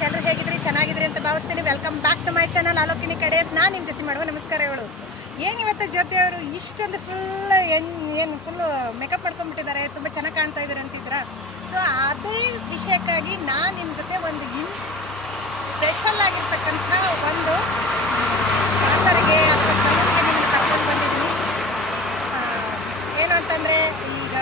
Friends, ಎಲ್ಲರೂ ಹೇಗಿದ್ರಿ? ಚೆನ್ನಾಗಿದ್ರಿ ಅಂತ ಭಾವಿಸ್ತೀನಿ. Welcome back to my channel ಆಲೋಕಿನಿ ಕಡೇಸ್. ನಾನು ನಿಮ್ಮ ಜೊತೆ ಮಾಡುವ ನಮಸ್ಕಾರಗಳು. ಏನಿವತ್ತು ಜ್ಯೋತಿ ಅವರು ಇಷ್ಟೊಂದು ಫುಲ್ ಮೇಕಪ್ ಮಾಡ್ಕೊಂಡ್ಬಿಟ್ಟಿದ್ದಾರೆ, ತುಂಬ ಚೆನ್ನಾಗಿ ಕಾಣ್ತಾ ಇದ್ದಾರೆ ಅಂತಿದ್ರ. ಸೊ ಅದೇ ವಿಷಯಕ್ಕಾಗಿ ನಾನು ನಿಮ್ಮ ಜೊತೆ ಒಂದು ಸ್ಪೆಷಲ್ ಆಗಿರ್ತಕ್ಕಂಥ ಒಂದು ಪಾರ್ಲರ್ಗೆ ಅಥವಾ ಸಲೂನ್ಗೆ ನಿಮ್ಮನ್ನು ಕರ್ಕೊಂಡು ಬಂದಿದ್ದೀನಿ. ಏನು ಅಂತಂದರೆ, ಈಗ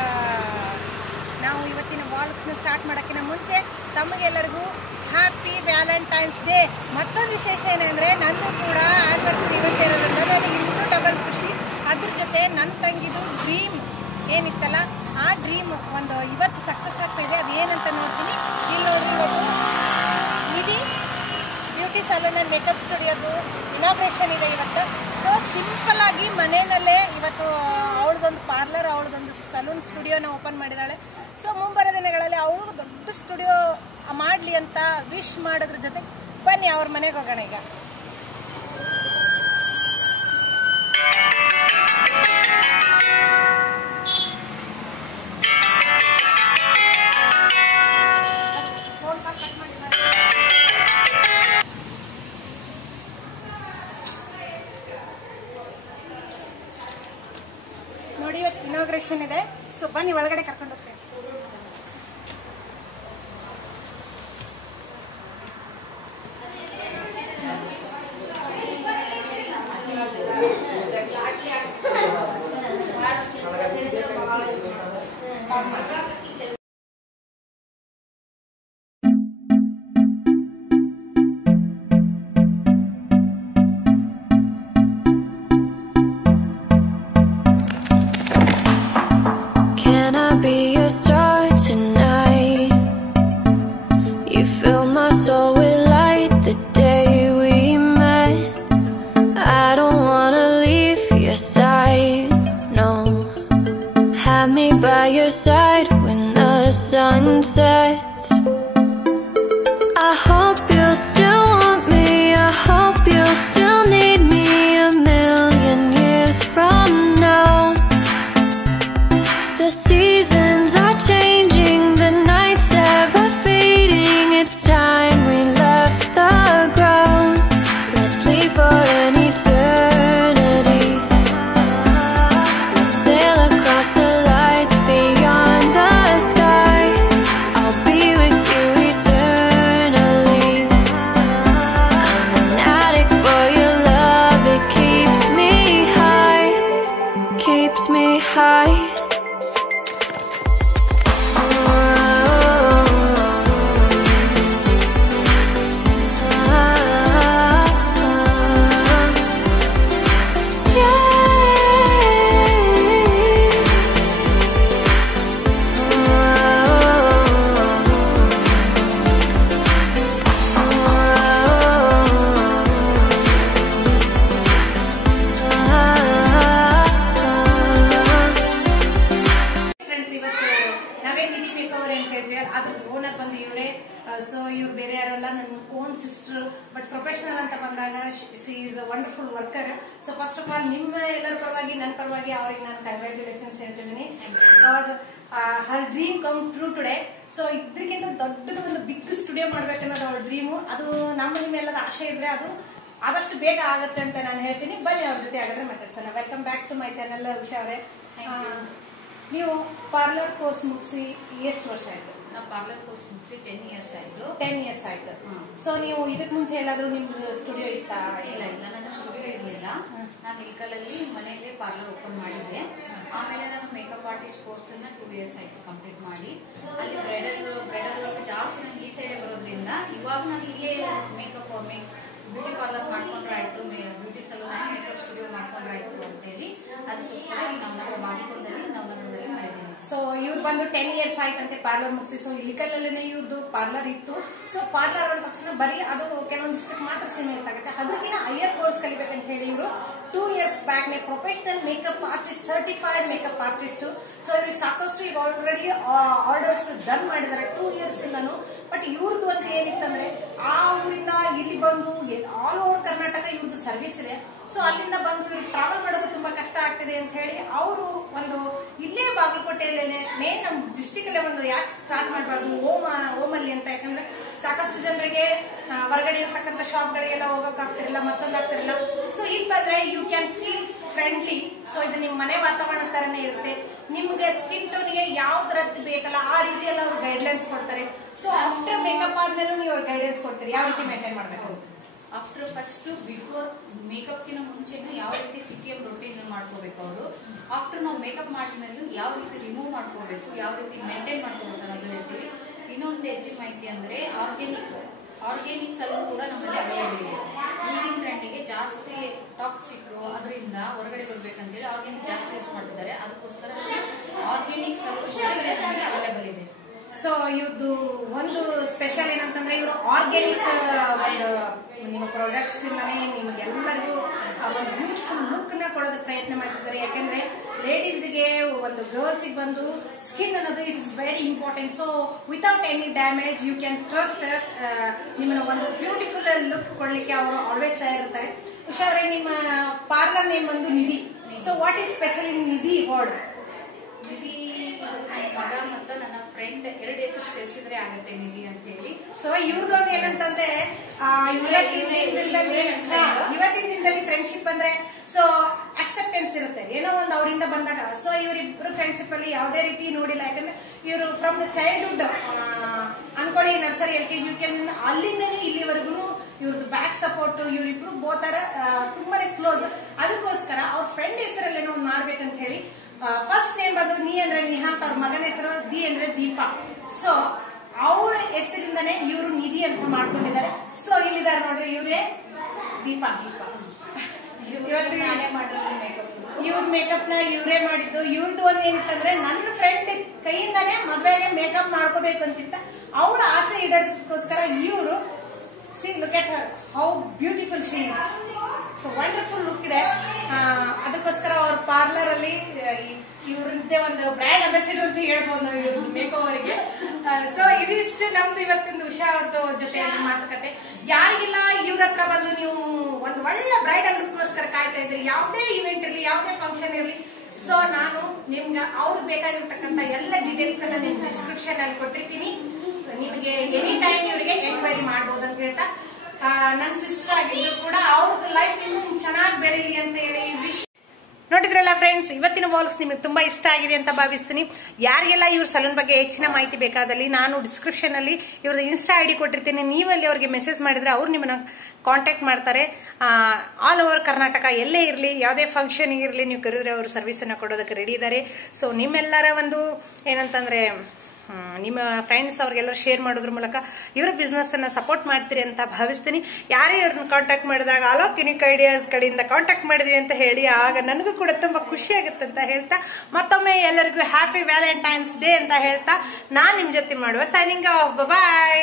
ನಾವು ಇವತ್ತಿನ ವಾಲ್ಸ್ನ ಸ್ಟಾರ್ಟ್ ಮಾಡೋಕ್ಕಿಂತ ಮುಂಚೆ ತಮಗೆಲ್ಲರಿಗೂ ಹ್ಯಾಪಿ ವ್ಯಾಲೆಂಟೈನ್ಸ್ ಡೇ. ಮತ್ತೊಂದು ವಿಶೇಷ ಏನಂದರೆ, ನಂದು ಕೂಡ ಆ್ಯನಿವರ್ಸರಿ ಇವತ್ತೇ ಇರೋದ್ರಿಂದ ನನಗೆ ಇನ್ನೂ ಡಬಲ್ ಖುಷಿ. ಅದ್ರ ಜೊತೆ ನನ್ನ ತಂಗಿದು ಡ್ರೀಮ್ ಏನಿತ್ತಲ್ಲ, ಆ ಡ್ರೀಮ್ ಒಂದು ಇವತ್ತು ಸಕ್ಸಸ್ ಆಗ್ತಾ ಇದೆ. ಅದು ಏನಂತ ನೋಡ್ತೀನಿ. ಇಲ್ಲಿ ನೋಡ್ರಿ, ಇವತ್ತು ಇಡೀ ಬ್ಯೂಟಿ ಸಲೂನ್ ಆ್ಯಂಡ್ ಮೇಕಪ್ ಸ್ಟುಡಿಯೋದು ಇನಾಗ್ರೇಷನ್ ಇದೆ ಇವತ್ತು. ಸೊ ಸಿಂಪಲ್ ಆಗಿ ಮನೆಯಲ್ಲೇ ಇವತ್ತು ಅವಳದೊಂದು ಪಾರ್ಲರ್, ಅವಳದೊಂದು ಸಲೂನ್ ಸ್ಟುಡಿಯೋನ ಓಪನ್ ಮಾಡಿದ್ದಾಳೆ. ಸೊ ಮುಂಬರೋ ದಿನಗಳಲ್ಲಿ ಅವಳು ದೊಡ್ಡ ಸ್ಟುಡಿಯೋ ಮಾಡಲಿ ಅಂತ ವಿಶ್ ಮಾಡೋದ್ರ ಜೊತೆ ಬನ್ನಿ ಅವ್ರ ಮನೆಗೆ ಹೋಗೋಣ. ಈಗ ನೋಡಿ, ಇವತ್ತು ಇನಾಗ್ರೇಷನ್ ಇದೆ. ಸೊ ಬನ್ನಿ ಒಳಗಡೆ ಕರ್ಕೊಂಡು ಹೋಗ್ತೇನೆ. By your side when the sun sets, I hope you'll still want me, I hope you'll still need me a million years from now. The seasons are changing, the nights ever fading, it's time we left the ground. Let's leave for an eternity. Let's sail across the beyond the sky. I'll be with you eternally. I'm an addict for your love. It keeps me high, keeps me high. So ಇವ್ರು ಬೇರೆ ಯಾರಲ್ಲ, ನನ್ನ own sister. But professional ಅಂತ ಬಂದಾಗ she is a wonderful worker. So first of all ನಿಮ್ಮ ಎಲ್ಲರ ಪರವಾಗಿ, ನನ್ನ ಪರವಾಗಿ ಅವ್ರಿಗೆ ನಾನು ಕಂಗ್ರ್ಯಾಚುಲೇಷನ್ಸ್ ಹೇಳ್ತಿದ್ದೀನಿ. Because her dream come true today. So ಇದ್ರಿಗಿಂತ ದೊಡ್ಡದು ಒಂದು ಬಿಗ್ ಸ್ಟುಡಿಯೋ ಮಾಡ್ಬೇಕನ್ನೋದು ಅವಳ ಡ್ರೀಮು. ಅದು ನಿಮ್ಮೆಲ್ಲರ ಆಸೆ ಇದ್ರೆ ಅದು ಆದಷ್ಟು ಬೇಗ ಆಗುತ್ತೆ ಅಂತ ನಾನು ಹೇಳ್ತೀನಿ. ಬನ್ನಿ ಅವ್ರ ಜೊತೆ ಹಾಗಾದ್ರೆ ಮಾತಾಡ್ಸೋಣ. Welcome back to my channel. Usha ಅವರೇ, ನೀವು ಪಾರ್ಲರ್ ಕೋರ್ಸ್ ಮುಗಿಸಿ ಎಷ್ಟು ವರ್ಷ ಆಯ್ತು? ನಾವು ಪಾರ್ಲರ್ ಕೋರ್ಸ್ ಮುಗಿಸಿ 10 ಇಯರ್ಸ್ ಆಯ್ತು. 10 ಇಯರ್ಸ್ ಆಯ್ತು. ಸೊ ನೀವು ಇದಕ್ ಮುಂಚೆ ಎಲ್ಲಾದ್ರೂ ನಿಮ್ದು ಸ್ಟುಡಿಯೋ ಇತ್ತಾ? ಇಲ್ಲ, ನನ್ನ ಸ್ಟುಡಿಯೋ ಇರಲಿಲ್ಲ. ನಾನು ಇಲ್ಕಲಲ್ಲಿ ಮನೆಯಲ್ಲೇ ಪಾರ್ಲರ್ ಓಪನ್ ಮಾಡಿದ್ದೆ. ಆಮೇಲೆ ನಾನು ಮೇಕಪ್ ಆರ್ಟಿಸ್ಟ್ ಕೋರ್ಸ್ 2 ಇಯರ್ಸ್ ಆಯ್ತು ಕಂಪ್ಲೀಟ್ ಮಾಡಿ. ಅಲ್ಲಿ ಬ್ರೈಡಲ್ ವರ್ಕ್ ಜಾಸ್ತಿ ನಂಗೆ ಈ ಸೈಡೇ ಬರೋದ್ರಿಂದ ಇವಾಗ ನಾನು ಇಲ್ಲೇ ಮೇಕಪ್ ಬ್ಯೂಟಿ ಪಾರ್ಲರ್ ಮಾಡ್ಕೊಂಡ್ರಾಯ್ತು, ಬ್ಯೂಟಿ ಸಲೂನ್ ಮೇಕಪ್ ಸ್ಟುಡಿಯೋ ಮಾಡ್ಕೊಂಡ್ರಾಯ್ತು ಅಂತೇಳಿ ಅದಕ್ಕೋಸ್ಕರ ನವನಗರ ಬಾಗಿಕೊಂಡಲ್ಲಿ ನವನಗರದಲ್ಲಿ ಮಾಡಿದ್ದೀನಿ. ಸೊ ಇವ್ರು ಬಂದು 10 ಇಯರ್ಸ್ ಆಯ್ತಂತೆ ಪಾರ್ಲರ್ ಮುಗಿಸಿ. ಸೊ ಇಲ್ಲಿಕಲ್ಲೇ ಇವ್ರದ್ದು ಪಾರ್ಲರ್ ಇತ್ತು. ಸೊ ಪಾರ್ಲರ್ ಅಂದ ತಕ್ಷಣ ಬರೀ ಅದು ಕೆಲವೊಂದಿಷ್ಟಕ್ಕೆ ಮಾತ್ರ ಸೀಮಿತ ಆಗುತ್ತೆ. ಅದಕ್ಕಿಂತ ಹೈಯರ್ ಕೋರ್ಸ್ ಕಲಿಬೇಕಂತ ಹೇಳಿ ಇವರು 2 years back professional makeup artist, certified makeup artist. So ಇವ್ರಿಗೆ ಸಾಕಷ್ಟು ಈಗ ಆಲ್ರೆಡಿ ಆರ್ಡರ್ಸ್ ಡನ್ ಮಾಡಿದ್ದಾರೆ 2 ಇಯರ್ಸ್ ಇಂದನು. ಬಟ್ ಇವ್ರದ್ದು ಒಂದು ಏನಿತ್ತಂದ್ರೆ, ಆ ಊರಿಂದ ಇಲ್ಲಿ ಬಂದು ಆಲ್ ಓವರ್ ಕರ್ನಾಟಕ ಇವ್ರದ್ದು ಸರ್ವಿಸ್ ಇದೆ. ಸೊ ಅಲ್ಲಿಂದ ಬಂದು ಇವ್ರಿಗೆ ಟ್ರಾವೆಲ್ ಮಾಡೋದು ತುಂಬಾ ಕಷ್ಟ ಆಗ್ತಿದೆ ಅಂತ ಹೇಳಿ ಅವರು ಒಂದು ಇಲ್ಲೇ ಬಾಗಲಕೋಟೆಯಲ್ಲೇ ಮೇನ್ ನಮ್ಮ ಡಿಸ್ಟಿಕ್ ಅಲ್ಲೇ ಒಂದು ಯಾಕೆ ಸ್ಟಾರ್ಟ್ ಮಾಡಬಾರ್ದು ಓಮಲ್ಲಿ ಅಂತ. ಯಾಕಂದ್ರೆ ಸಾಕಷ್ಟು ಜನರಿಗೆ ಕೆಲವರಿಗೆ ಹೊರಗಡೆ ಇರ್ತಕ್ಕಂಥ ಶಾಪ್ಗಳಿಗೆಲ್ಲ ಹೋಗಕ್ ಆಗ್ತಿರಲಿಲ್ಲ, ಮತ್ತೊಂದು ಆಗ್ತಿರಲಿಲ್ಲ. ಸೊ ಇಲ್ಲಿ ಬಂದ್ರೆ you can feel friendly. So ಇದು ನಿಮ್ ಮನೆ ವಾತಾವರಣ ತರನೇ ಇರುತ್ತೆ. ನಿಮ್ಗೆ ಸ್ಕಿನ್ ಟೋನ್ಗೆ ಯಾವ ತರದ್ದು ಬೇಕಲ್ಲ ಆ ರೀತಿಯೆಲ್ಲ ಅವ್ರು ಗೈಡ್ಲೈನ್ಸ್ ಕೊಡ್ತಾರೆ. ಸೊ ಆಫ್ಟರ್ ಮೇಕಪ್ ಆದ್ಮೇಲೆ ನೀವು ಅವ್ರು ಗೈಡ್ಲೈನ್ಸ್ ಕೊಡ್ತೀರಿ ಯಾವ ರೀತಿ ಮೇಂಟೈನ್ ಮಾಡ್ಬೇಕು. ಆಫ್ಟರ್ ಫಸ್ಟ್ ಬಿಫೋರ್ ಮೇಕಪ್ ಗಿನ ಮುಂಚೆನೂ ಯಾವ ರೀತಿ ಸಿಟಿಎಂ ರೊಟೀನ್ ಮಾಡ್ಕೋಬೇಕು ಅವರು. ಆಫ್ಟರ್ ನಾವು ಮೇಕಪ್ ಮಾಡಿದ್ಮೇಲೆ ಯಾವ ರೀತಿ ರಿಮೂವ್ ಮಾಡ್ಕೋಬೇಕು, ಯಾವ ರೀತಿ ಮೇಂಟೈನ್ ಮಾಡ್ಕೋಬೇಕು ಅನ್ನೋದು ಹೇಳ್ತೀವಿ. ಇನ್ನೊಂದು ಹೆಚ್ಚಿನ ಮಾಹಿತಿ ಅಂದ್ರೆ ಆರ್ಗ್ಯಾನಿಕ್ಸ್ ಅಲ್ಲೂ ಕೂಡ ನಮ್ಮಲ್ಲಿ ಅವೈಲೇಬಲ್ ಇದೆ. ಈಗಿನ ಟ್ರೆಂಡಿಗೆ ಜಾಸ್ತಿ ಟಾಕ್ಸಿಕ್ ಅದರಿಂದ ಹೊರಗಡೆ ಬರ್ಬೇಕಂತೇಳಿ ಆರ್ಗ್ಯಾನಿಕ್ ಜಾಸ್ತಿ ಯೂಸ್ ಮಾಡ್ತಿದ್ದಾರೆ. ಅದಕ್ಕೋಸ್ಕರ ಆರ್ಗ್ಯಾನಿಕ್ಸ್ ಅಲ್ಲೂ ಅವೈಲೇಬಲ್ ಇದೆ. ಸೊ ಇವ್ರದ್ದು ಒಂದು ಸ್ಪೆಷಲ್ ಏನಂತಂದ್ರೆ ಇವರು ಆರ್ಗ್ಯಾನಿಕ್ ನಿಮ್ಮ ಪ್ರಾಡಕ್ಟ್ಸ್ ಮೇಲೆ ನಿಮ್ಗೆಲ್ಲರಿಗೂ ಒಂದು ಬ್ಯೂಟಿಫುಲ್ ಲುಕ್ ನ ಕೊಡೋದಕ್ಕೆ ಪ್ರಯತ್ನ ಮಾಡ್ತಿದ್ದಾರೆ. ಯಾಕಂದ್ರೆ ಲೇಡೀಸ್ಗೆ ಒಂದು ಗರ್ಲ್ಸ್ಗೆ ಬಂದು ಸ್ಕಿನ್ ಅನ್ನೋದು it is very important. So without any damage you can trust ನಿಮ್ಮನ್ನ ಒಂದು ಬ್ಯೂಟಿಫುಲ್ ಲುಕ್ ಕೊಡ್ಲಿಕ್ಕೆ ಅವರು ಆಲ್ವೇಸ್ ತಯಾರಿರ್ತಾರೆ. ಉಷಾ ಅವರೇ, ನಿಮ್ಮ ಪಾರ್ಲರ್ ನೇಮ್ ಒಂದು Nidhi. So what is special in Nidhi word? Nidhi ಮಗ ಮತ್ತು ನನ್ನ ಫ್ರೆಂಡ್ 2 ಹೆಸರು ಸೇರಿಸಿದ್ರೆ ಆಗುತ್ತೆ ನಿಧಿ ಅಂತ ಹೇಳಿ. ಸೊ ಇವ್ರದೊಂದು ಏನಂತಂದ್ರೆ ಇವತ್ತಿನ ದಿನದಲ್ಲಿ ಫ್ರೆಂಡ್ಶಿಪ್ ಅಂದ್ರೆ ಸೊ ಅಕ್ಸೆಪ್ಟೆನ್ಸ್ ಇರುತ್ತೆ ಏನೋ ಒಂದು ಅವರಿಂದ ಬಂದಾಗ. ಸೊ ಇವರಿಬ್ರು ಫ್ರೆಂಡ್ಶಿಪ್ ಅಲ್ಲಿ ಯಾವುದೇ ರೀತಿ ನೋಡಿಲ್ಲ. ಯಾಕಂದ್ರೆ ಇವರು ಫ್ರಮ್ ದ ಚೈಲ್ಡ್ಹುಡ್ ಅನ್ಕೊಳ್ಳಿ, ನರ್ಸರಿ LKG UKG ಅಲ್ಲಿಂದನೇ ಇಲ್ಲಿವರೆಗೂ ಇವ್ರದ್ದು ಬ್ಯಾಕ್ ಸಪೋರ್ಟ್, ಇವರಿಬ್ರು ಬೋತರ ತುಂಬಾನೇ ಕ್ಲೋಸ್. ಅದಕ್ಕೋಸ್ಕರ ಅವ್ರ ಫ್ರೆಂಡ್ ಹೆಸರಲ್ಲಿ ಏನೋ ಒಂದು ಮಾಡ್ಬೇಕಂತ ಹೇಳಿ ಫಸ್ಟ್ ನೇಮ್ ಅದು ನೀ ಅಂದ್ರೆ ನಿಹಾಂತ್, ಅವ್ರ ಮಗನ ಹೆಸರು ದಿ ಅಂದ್ರೆ ದೀಪಾ. ಸೊ ಅವಳ ಹೆಸರಿಂದಾನೇ ಇವರು ನಿಧಿ ಅಂತ ಮಾಡ್ಕೊಂಡಿದ್ದಾರೆ. ಸೊ ಇಲ್ಲಿದ್ದಾರೆ ನೋಡ್ರಿ, ಇವರೇ ದೀಪಾ. ಇವ್ರ ಮೇಕಪ್ ನ ಇವರೇ ಮಾಡಿದ್ದು. ಇವ್ರದ್ದು ಒಂದ್ ಏನಿತ್ತಂದ್ರೆ ನನ್ನ ಫ್ರೆಂಡ್ ಕೈಯಿಂದಾನೇ ಮದ್ವೆಗೆ ಮೇಕಪ್ ಮಾಡ್ಕೋಬೇಕು ಅಂತಿತ್ತ. ಅವಳ ಆಸೆ ಈಡೇರಿಸೋದಕ್ಕೋಸ್ಕರ ಇವರು look at Har how beautiful she is. So wonderful look ಇದೆ. ಅದಕ್ಕೋಸ್ಕರ ಅವ್ರ ಪಾರ್ಲರ್ ಅಲ್ಲಿ ಇವ್ರದ್ದೇ ಒಂದು ಬ್ರ್ಯಾಂಡ್ ಅಂಬಾಸಿಡರ್ ಅಂತ ಹೇಳ್ಬೋದು ನಾವು ಇವ್ರದ್ದು ಮೇಕೋವರಿಗೆ. ಸೊ ಇದಿಷ್ಟು ನಮ್ದು ಇವತ್ತಿನ ಉಷಾ ಅವ್ರದ್ದು ಜೊತೆ ಮಾತುಕತೆ. ಯಾರಿಗಿಲ್ಲ ಇವ್ರ ಹತ್ರ ಬಂದು ನೀವು ಒಂದು ಒಳ್ಳೆ ಬ್ರೈಡಲ್ ಲುಕ್ಗೋಸ್ಕರ ಕಾಯ್ತಾ ಇದ್ರಿ, ಯಾವುದೇ ಇವೆಂಟ್ ಇರಲಿ, ಯಾವುದೇ ಫಂಕ್ಷನ್ ಇರಲಿ, ಸೊ ನಾನು ನಿಮ್ಗೆ ಅವ್ರಿಗೆ ಬೇಕಾಗಿರ್ತಕ್ಕಂಥ ಎಲ್ಲ ಡೀಟೇಲ್ಸ್ ಅನ್ನ ನಿಮ್ ಡಿಸ್ಕ್ರಿಪ್ಷನ್ ಅಲ್ಲಿ ಕೊಟ್ಟಿರ್ತೀನಿ. ನಿಮಗೆ ಎನಿ ಟೈಮ್ ಇವರಿಗೆ ಎನ್ಕ್ವೈರಿ ಮಾಡಬಹುದು ಅಂತ ಹೇಳ್ತಾ, ನನ್ನ ಸಿಸ್ಟರ್ ಆಗಿದ್ರು ಕೂಡ ಅವ್ರದ್ದು ಲೈಫ್ ಚೆನ್ನಾಗಿ ಬೆಳೀಲಿ ಅಂತ ಹೇಳಿ ವಿಶ್. ನೋಡಿದ್ರಲ್ಲ ಫ್ರೆಂಡ್ಸ್, ಇವತ್ತಿನ ವಾಲ್ಸ್ ನಿಮಗೆ ತುಂಬಾ ಇಷ್ಟ ಆಗಿದೆ ಅಂತ ಭಾವಿಸ್ತೀನಿ. ಯಾರಿಗೆಲ್ಲ ಇವ್ರ ಸಲೂನ್ ಬಗ್ಗೆ ಹೆಚ್ಚಿನ ಮಾಹಿತಿ ಬೇಕಾದಲ್ಲಿ ನಾನು ಡಿಸ್ಕ್ರಿಪ್ಷನ್ ಅಲ್ಲಿ ಇವ್ರದ್ದು ಇನ್ಸ್ಟಾ ID ಕೊಟ್ಟಿರ್ತೀನಿ. ನೀವಲ್ಲಿ ಅವ್ರಿಗೆ ಮೆಸೇಜ್ ಮಾಡಿದ್ರೆ ಅವ್ರು ನಿಮ್ಮನ್ನ ಕಾಂಟ್ಯಾಕ್ಟ್ ಮಾಡ್ತಾರೆ. ಆಲ್ ಓವರ್ ಕರ್ನಾಟಕ ಎಲ್ಲೇ ಇರಲಿ, ಯಾವುದೇ ಫಂಕ್ಷನ್ ಇರಲಿ, ನೀವು ಕರೆದ್ರೆ ಅವರು ಸರ್ವಿಸ್ ಅನ್ನ ಕೊಡೋದಕ್ಕೆ ರೆಡಿ ಇದ್ದಾರೆ. ಸೊ ನಿಮ್ಮೆಲ್ಲರ ಒಂದು ಏನಂತಂದ್ರೆ ನಿಮ್ಮ ಫ್ರೆಂಡ್ಸ್ ಅವ್ರಿಗೆಲ್ಲರೂ ಶೇರ್ ಮಾಡೋದ್ರ ಮೂಲಕ ಇವರ ಬಿಸ್ನೆಸ್ ಅನ್ನ ಸಪೋರ್ಟ್ ಮಾಡ್ತೀರಿ ಅಂತ ಭಾವಿಸ್ತೀನಿ. ಯಾರೇ ಇವ್ರನ್ನ ಕಾಂಟ್ಯಾಕ್ಟ್ ಮಾಡಿದಾಗ ಅಲೋಕ್ಯುನಿಕ್ ಐಡಿಯಾಸ್ ಕಡೆಯಿಂದ ಕಾಂಟ್ಯಾಕ್ಟ್ ಮಾಡಿದ್ವಿ ಅಂತ ಹೇಳಿ, ಆಗ ನನಗೂ ಕೂಡ ತುಂಬಾ ಖುಷಿ ಆಗುತ್ತೆ ಅಂತ ಹೇಳ್ತಾ ಮತ್ತೊಮ್ಮೆ ಎಲ್ಲರಿಗೂ ಹ್ಯಾಪಿ ವ್ಯಾಲೆಂಟೈನ್ಸ್ ಡೇ ಅಂತ ಹೇಳ್ತಾ ನಾನು ನಿಮ್ ಜೊತೆ ಮಾಡುವ ಸೈನಿಂಗ್ ಆಫ್. ಬಾಯ್.